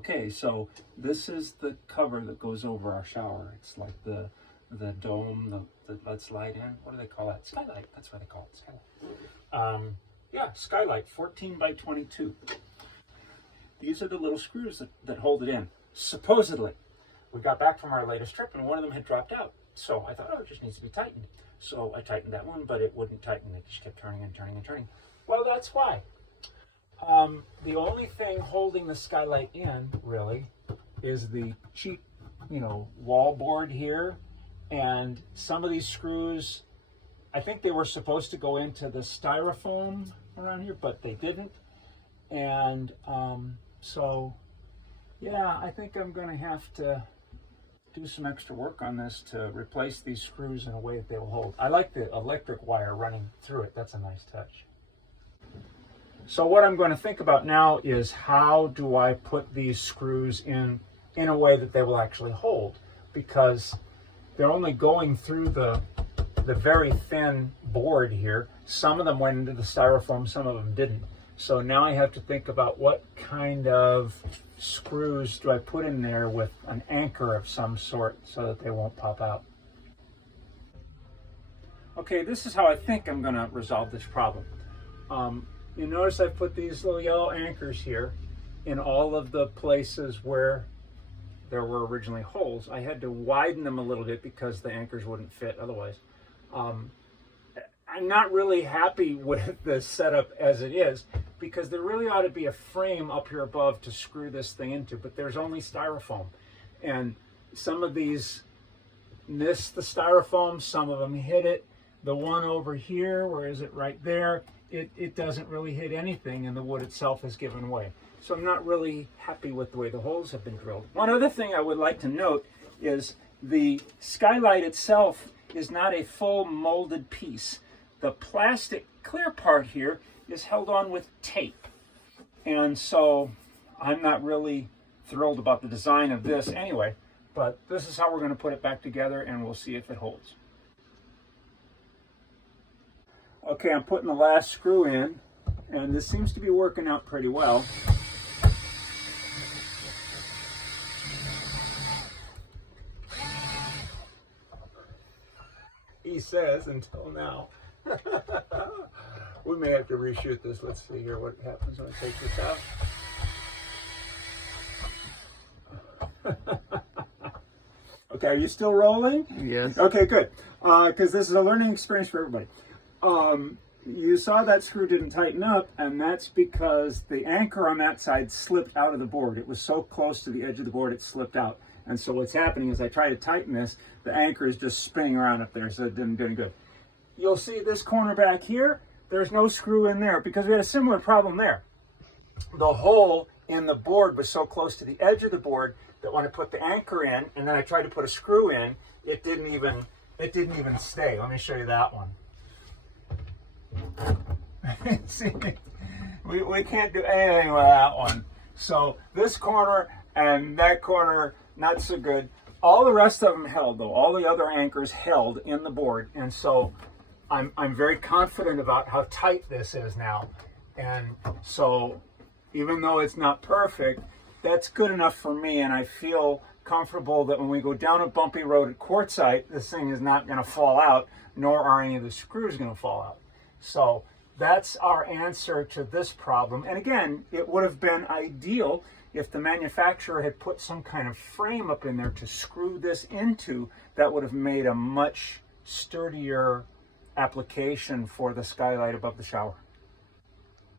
Okay, so this is the cover that goes over our shower. It's like the dome that lets light in. What do they call that? Skylight. That's what they call it, skylight. Yeah, skylight, 14 by 22. These are the little screws that hold it in, supposedly. We got back from our latest trip and one of them had dropped out. So I thought, oh, it just needs to be tightened. So I tightened that one, but it wouldn't tighten. It just kept turning and turning and turning. Well, that's why. The only thing holding the skylight in, really, is the cheap, wall board here. And some of these screws, I think they were supposed to go into the styrofoam around here, but they didn't. And so, yeah, I think I'm going to have to do some extra work on this to replace these screws in a way that they will hold. I like the electric wire running through it. That's a nice touch. So what I'm going to think about now is how do I put these screws in a way that they will actually hold, because they're only going through the very thin board here. Some of them went into the styrofoam, some of them didn't. So now I have to think about what kind of screws do I put in there with an anchor of some sort so that they won't pop out. Okay, this is how I think I'm going to resolve this problem. You notice I've put these little yellow anchors here in all of the places where there were originally holes. I had to widen them a little bit because the anchors wouldn't fit otherwise. I'm not really happy with the setup as it is, because there really ought to be a frame up here above to screw this thing into, but there's only styrofoam. And some of these miss the styrofoam, some of them hit it. The one over here, where is it? Right there, it doesn't really hit anything, and the wood itself has given way. So I'm not really happy with the way the holes have been drilled. One other thing I would like to note is the skylight itself is not a full molded piece. The plastic clear part here is held on with tape. And so I'm not really thrilled about the design of this anyway, but this is how we're going to put it back together, and we'll see if it holds. Okay, I'm putting the last screw in, and this seems to be working out pretty well. He says, until now. We may have to reshoot this. Let's see here what happens when I take this out. Okay, are you still rolling? Yes. Okay, good. Because this is a learning experience for everybody. You saw that screw didn't tighten up, and that's because the anchor on that side slipped out of the board. It was so close to the edge of the board it slipped out. And so what's happening is I try to tighten this, the anchor is just spinning around up there, so it didn't do any good. You'll see this corner back here, there's no screw in there because we had a similar problem there. The hole in the board was so close to the edge of the board that when I put the anchor in and then I tried to put a screw in, it didn't even stay. Let me show you that one. See, we can't do anything with that one. So this corner and that corner, not so good. All the rest of them held, though. All the other anchors held in the board, and so I'm very confident about how tight this is now. And so even though it's not perfect, that's good enough for me, and I feel comfortable that when we go down a bumpy road at Quartzsite, this thing is not going to fall out, nor are any of the screws going to fall out. So that's our answer to this problem. And again, it would have been ideal if the manufacturer had put some kind of frame up in there to screw this into. That would have made a much sturdier application for the skylight above the shower.